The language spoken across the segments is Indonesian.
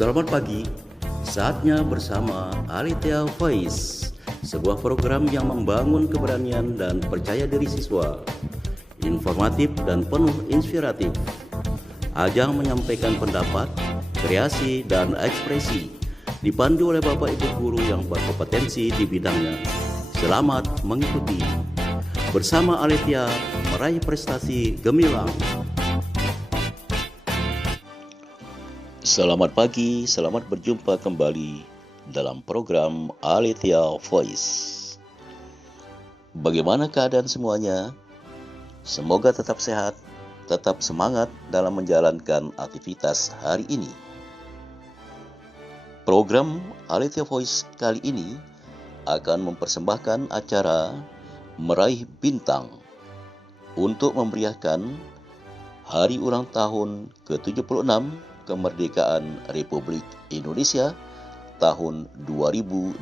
Selamat pagi, saatnya bersama Alethea Voice, sebuah program yang membangun keberanian dan percaya diri siswa, informatif dan penuh inspiratif. Ajang menyampaikan pendapat, kreasi, dan ekspresi, dipandu oleh Bapak Ibu Guru yang berkompetensi di bidangnya. Selamat mengikuti. Bersama Alethea, meraih prestasi gemilang. Selamat pagi, selamat berjumpa kembali dalam program Alethea Voice. Bagaimana keadaan semuanya? Semoga tetap sehat, tetap semangat dalam menjalankan aktivitas hari ini. Program Alethea Voice kali ini akan mempersembahkan acara Meraih Bintang untuk memeriahkan Hari Ulang Tahun ke-76 Kemerdekaan Republik Indonesia tahun 2021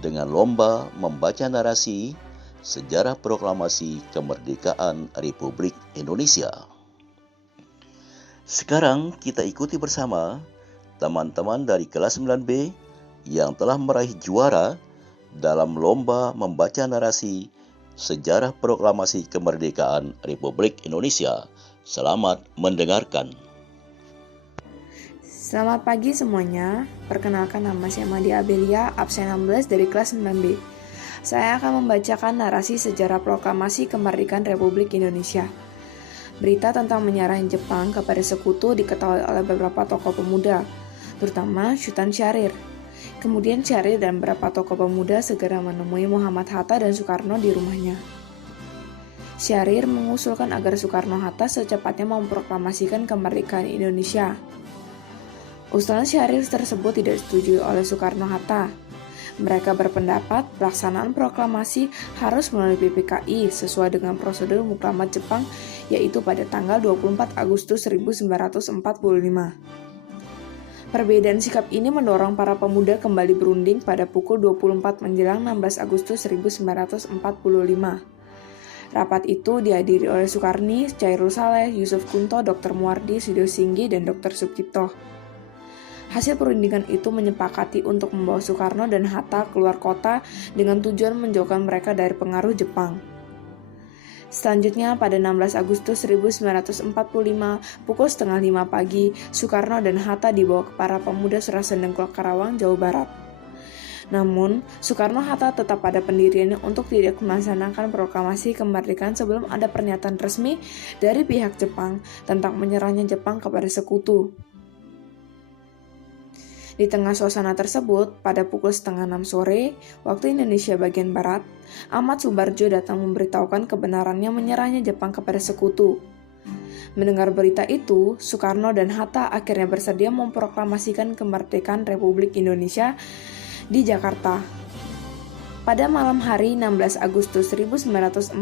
dengan lomba membaca narasi sejarah proklamasi kemerdekaan Republik Indonesia. Sekarang kita ikuti bersama teman-teman dari kelas 9B yang telah meraih juara dalam lomba membaca narasi sejarah proklamasi kemerdekaan Republik Indonesia. Selamat mendengarkan. Selamat pagi semuanya. Perkenalkan, nama saya Madia Abelia, absen 16 dari kelas 9B. Saya akan membacakan narasi sejarah proklamasi kemerdekaan Republik Indonesia. Berita tentang menyerahnya Jepang kepada sekutu diketahui oleh beberapa tokoh pemuda, terutama Sultan Syahrir. Kemudian Syahrir dan beberapa tokoh pemuda segera menemui Muhammad Hatta dan Soekarno di rumahnya. Syahrir mengusulkan agar Soekarno-Hatta secepatnya memproklamasikan kemerdekaan Indonesia. Usulan Syahrir tersebut tidak disetujui oleh Soekarno-Hatta. Mereka berpendapat pelaksanaan proklamasi harus melalui PPKI sesuai dengan prosedur Muklamat Jepang, yaitu pada tanggal 24 Agustus 1945. Perbedaan sikap ini mendorong para pemuda kembali berunding pada pukul 24 menjelang 16 Agustus 1945. Rapat itu dihadiri oleh Soekarni, Chairul Saleh, Yusuf Kunto, Dr. Muwardi, Sudio Singgi, dan Dr. Sukipto. Hasil perundingan itu menyepakati untuk membawa Soekarno dan Hatta keluar kota dengan tujuan menjauhkan mereka dari pengaruh Jepang. Selanjutnya, pada 16 Agustus 1945, pukul setengah 5 pagi, Soekarno dan Hatta dibawa ke para pemuda Surasendengklok Karawang, Jawa Barat. Namun, Soekarno-Hatta tetap pada pendiriannya untuk tidak melaksanakan proklamasi kemerdekaan sebelum ada pernyataan resmi dari pihak Jepang tentang menyerahnya Jepang kepada sekutu. Di tengah suasana tersebut, pada pukul setengah 6 sore, waktu Indonesia bagian Barat, Ahmad Subarjo datang memberitahukan kebenarannya menyerahnya Jepang kepada sekutu. Mendengar berita itu, Soekarno dan Hatta akhirnya bersedia memproklamasikan kemerdekaan Republik Indonesia di Jakarta. Pada malam hari 16 Agustus 1945,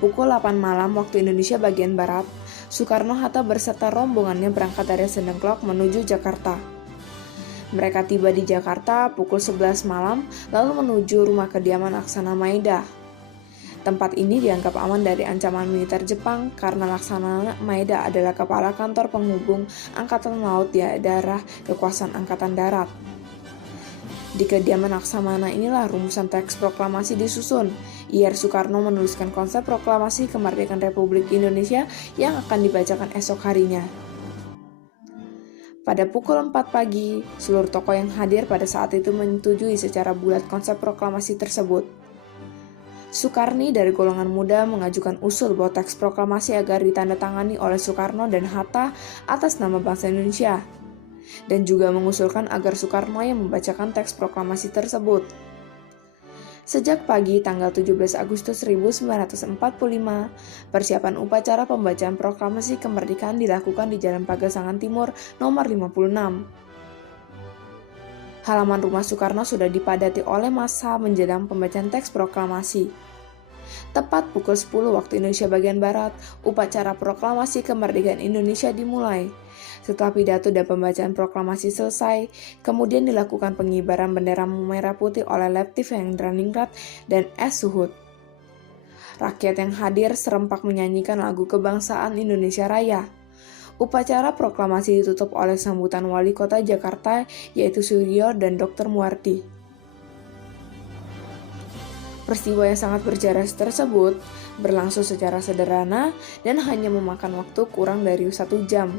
pukul 8 malam waktu Indonesia bagian Barat, Soekarno-Hatta berserta rombongannya berangkat dari Sendengklok menuju Jakarta. Mereka tiba di Jakarta pukul 11 malam lalu menuju rumah kediaman Laksana Maeda. Tempat ini dianggap aman dari ancaman militer Jepang karena Laksana Maeda adalah kepala kantor penghubung Angkatan Laut di daerah kekuasaan Angkatan Darat. Di kediaman Laksamana inilah rumusan teks proklamasi disusun. Ir Soekarno menuliskan konsep proklamasi kemerdekaan Republik Indonesia yang akan dibacakan esok harinya. Pada pukul 4 pagi, seluruh tokoh yang hadir pada saat itu menyetujui secara bulat konsep proklamasi tersebut. Soekarni dari golongan muda mengajukan usul bahwa teks proklamasi agar ditandatangani oleh Soekarno dan Hatta atas nama bangsa Indonesia, dan juga mengusulkan agar Soekarno yang membacakan teks proklamasi tersebut. Sejak pagi tanggal 17 Agustus 1945, persiapan upacara pembacaan proklamasi kemerdekaan dilakukan di Jalan Pagesangan Timur nomor 56. Halaman rumah Soekarno sudah dipadati oleh massa menjelang pembacaan teks proklamasi. Tepat pukul 10 waktu Indonesia bagian Barat, upacara proklamasi kemerdekaan Indonesia dimulai. Setelah pidato dan pembacaan proklamasi selesai, kemudian dilakukan pengibaran bendera merah putih oleh Lettif Hendraningrat dan S. Suhut. Rakyat yang hadir serempak menyanyikan lagu kebangsaan Indonesia Raya. Upacara proklamasi ditutup oleh sambutan Wali Kota Jakarta yaitu Suryo dan Dr. Muardi. Peristiwa yang sangat bersejarah tersebut berlangsung secara sederhana dan hanya memakan waktu kurang dari 1 jam.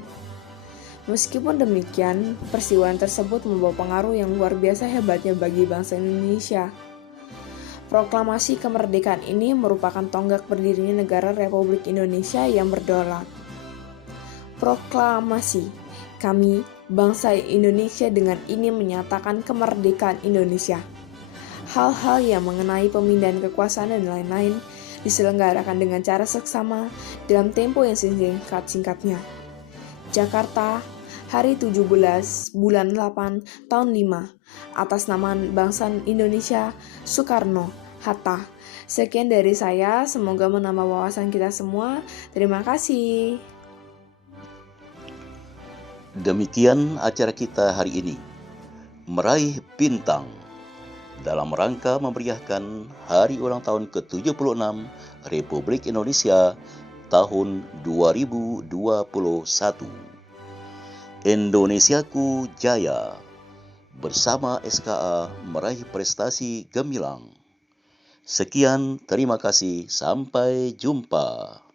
Meskipun demikian, peristiwa tersebut membawa pengaruh yang luar biasa hebatnya bagi bangsa Indonesia. Proklamasi kemerdekaan ini merupakan tonggak berdirinya negara Republik Indonesia yang berdaulat. Proklamasi, kami, bangsa Indonesia dengan ini menyatakan kemerdekaan Indonesia. Hal-hal yang mengenai pemindahan kekuasaan dan lain-lain diselenggarakan dengan cara seksama dalam tempo yang singkat-singkatnya. Jakarta, hari 17 bulan 8 tahun 5 atas nama bangsa Indonesia, Soekarno, Hatta. Sekian dari saya, semoga menambah wawasan kita semua. Terima kasih. Demikian acara kita hari ini, Meraih Bintang, dalam rangka memeriahkan Hari Ulang Tahun ke-76 Republik Indonesia tahun 2021. Indonesiaku Jaya, bersama SKA meraih prestasi gemilang. Sekian, terima kasih, sampai jumpa.